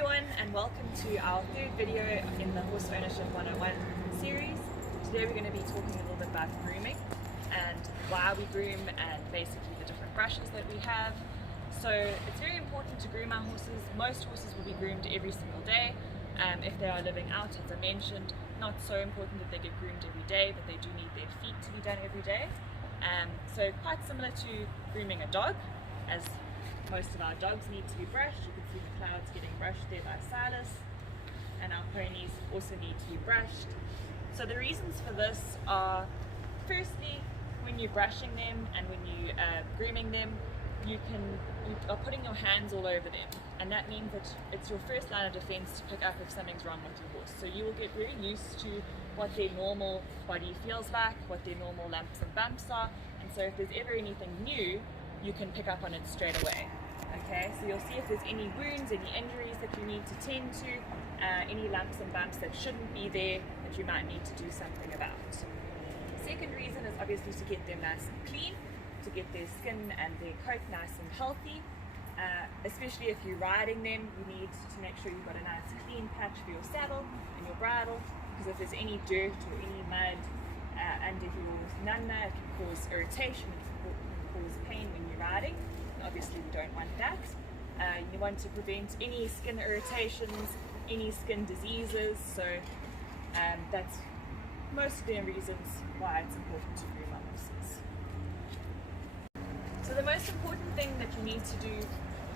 everyone, and welcome to our third video in the Horse Ownership 101 series. Today we're going to be talking a little bit about grooming and why we groom and basically the different brushes that we have. So it's very important to groom our horses. Most horses will be groomed every single day. If they are living out, as I mentioned, not so important that they get groomed every day, but they do need their feet to be done every day. So quite similar to grooming a dog, as most of our dogs need to be brushed. You can see the clouds getting brushed there by Silas, and our ponies also need to be brushed. So the reasons for this are, firstly, when you're brushing them and when you grooming them, you are putting your hands all over them, and that means that it's your first line of defense to pick up if something's wrong with your horse. So you will get very used to what their normal body feels like, what their normal lumps and bumps are, and so if there's ever anything new, you can pick up on it straight away. Okay, so you'll see if there's any wounds, any injuries that you need to tend to, any lumps and bumps that shouldn't be there that you might need to do something about. The second reason is obviously to get them nice and clean, to get their skin and their coat nice and healthy. Especially if you're riding them, you need to make sure you've got a nice clean patch for your saddle and your bridle, because if there's any dirt or any mud under your nunna, it can cause irritation, it can cause pain when you're riding. Obviously we don't want that. You want to prevent any skin irritations, any skin diseases, so that's most of the reasons why it's important to groom our horses. So the most important thing that you need to do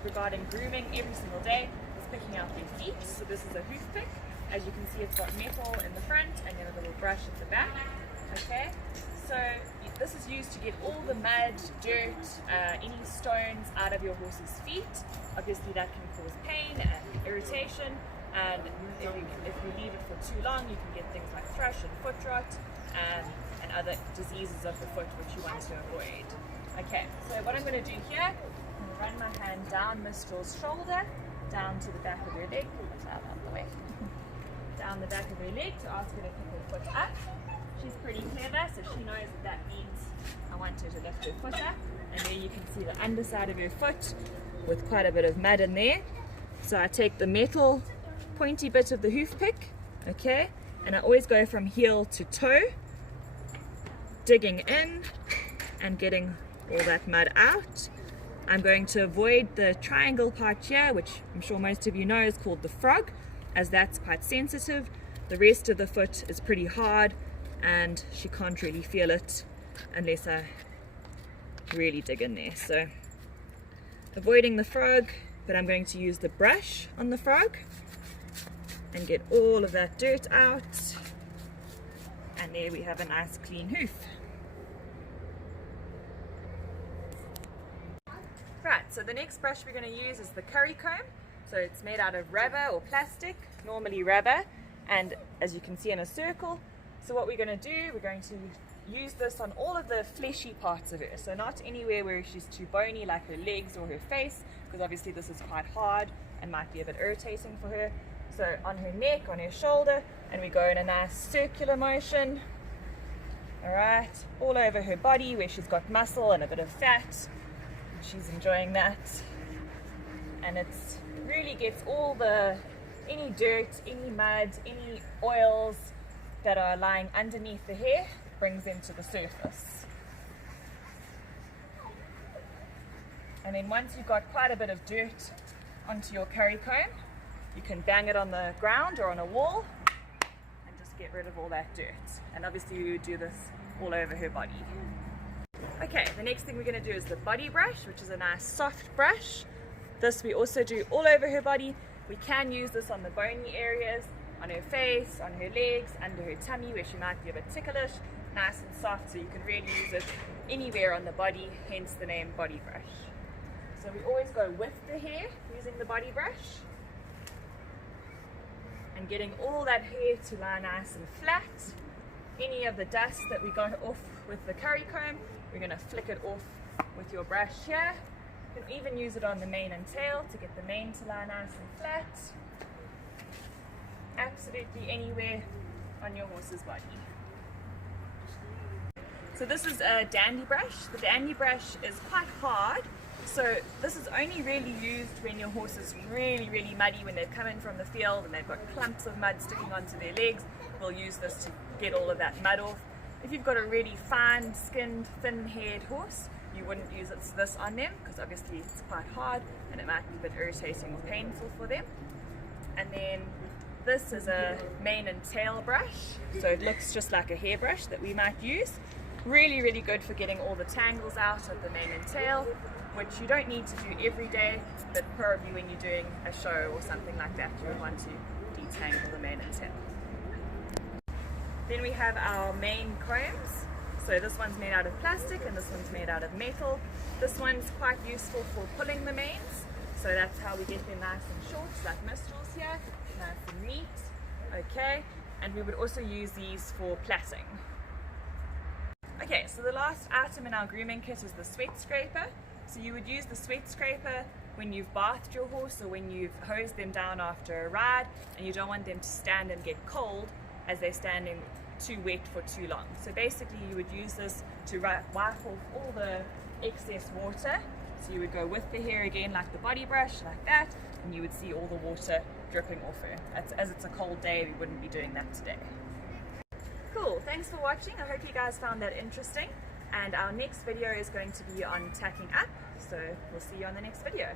regarding grooming every single day is picking out their feet. So this is a hoof pick. As you can see, it's got metal in the front and then a little brush at the back. Okay, so this is used to get all the mud, dirt, any stones out of your horse's feet. Obviously that can cause pain and irritation, and if you leave it for too long, you can get things like thrush and foot rot and other diseases of the foot which you want to avoid. Okay, so what I'm going to do here, I'm going to run my hand down Mistral's shoulder, down to the back of her leg, pull the cloud out of the way, down the back of her leg to ask her to pick her foot up. She's pretty clever, so she knows that means I want her to lift her foot up, and there you can see the underside of her foot with quite a bit of mud in there. So I take the metal pointy bit of the hoof pick, okay, and I always go from heel to toe, digging in and getting all that mud out. I'm going to avoid the triangle part here, which I'm sure most of you know is called the frog, as that's quite sensitive. The rest of the foot is pretty hard, and she can't really feel it unless I really dig in there. So avoiding the frog, but I'm going to use the brush on the frog and get all of that dirt out, and there we have a nice clean hoof. Right, so the next brush we're going to use is the curry comb. So it's made out of rubber or plastic, normally rubber, and as you can see in a circle. So what we're going to do, we're going to use this on all of the fleshy parts of her. So not anywhere where she's too bony, like her legs or her face, because obviously this is quite hard and might be a bit irritating for her. So on her neck, on her shoulder, and we go in a nice circular motion. Alright, all over her body where she's got muscle and a bit of fat. She's enjoying that. And it really gets all any dirt, any mud, any oils that are lying underneath the hair, brings them to the surface. And then once you've got quite a bit of dirt onto your curry comb, you can bang it on the ground or on a wall and just get rid of all that dirt. And obviously we would do this all over her body. Okay, the next thing we're going to do is the body brush, which is a nice soft brush. This we also do all over her body. We can use this on the bony areas, on her face, on her legs, under her tummy where she might be a bit ticklish, nice and soft, so you can really use it anywhere on the body, hence the name body brush. So we always go with the hair using the body brush and getting all that hair to lie nice and flat. Any of the dust that we got off with the curry comb, we're going to flick it off with your brush here. You can even use it on the mane and tail to get the mane to lie nice and flat. Absolutely anywhere on your horse's body. So this is a dandy brush. The dandy brush is quite hard, So this is only really used when your horse is really muddy, when they've come in from the field and they've got clumps of mud sticking onto their legs. We'll use this to get all of that mud off. If you've got a really fine-skinned, thin-haired horse, you wouldn't use this on them because obviously it's quite hard and it might be a bit irritating or painful for them. And then this is a mane and tail brush, so it looks just like a hairbrush that we might use. Really good for getting all the tangles out of the mane and tail, which you don't need to do every day, but probably when you're doing a show or something like that, you would want to detangle the mane and tail. Then we have our mane combs. So this one's made out of plastic and this one's made out of metal. This one's quite useful for pulling the manes. So that's how we get them nice and short, like Mistral's here, nice and neat. Okay, and we would also use these for plaiting. Okay, so the last item in our grooming kit is the sweat scraper. So you would use the sweat scraper when you've bathed your horse or when you've hosed them down after a ride and you don't want them to stand and get cold as they're standing too wet for too long. So basically you would use this to wipe off all the excess water. So you would go with the hair again like the body brush, like that, and you would see all the water dripping off her. As it's a cold day, we wouldn't be doing that today. Cool, thanks for watching. I hope you guys found that interesting. And our next video is going to be on tacking up. So we'll see you on the next video.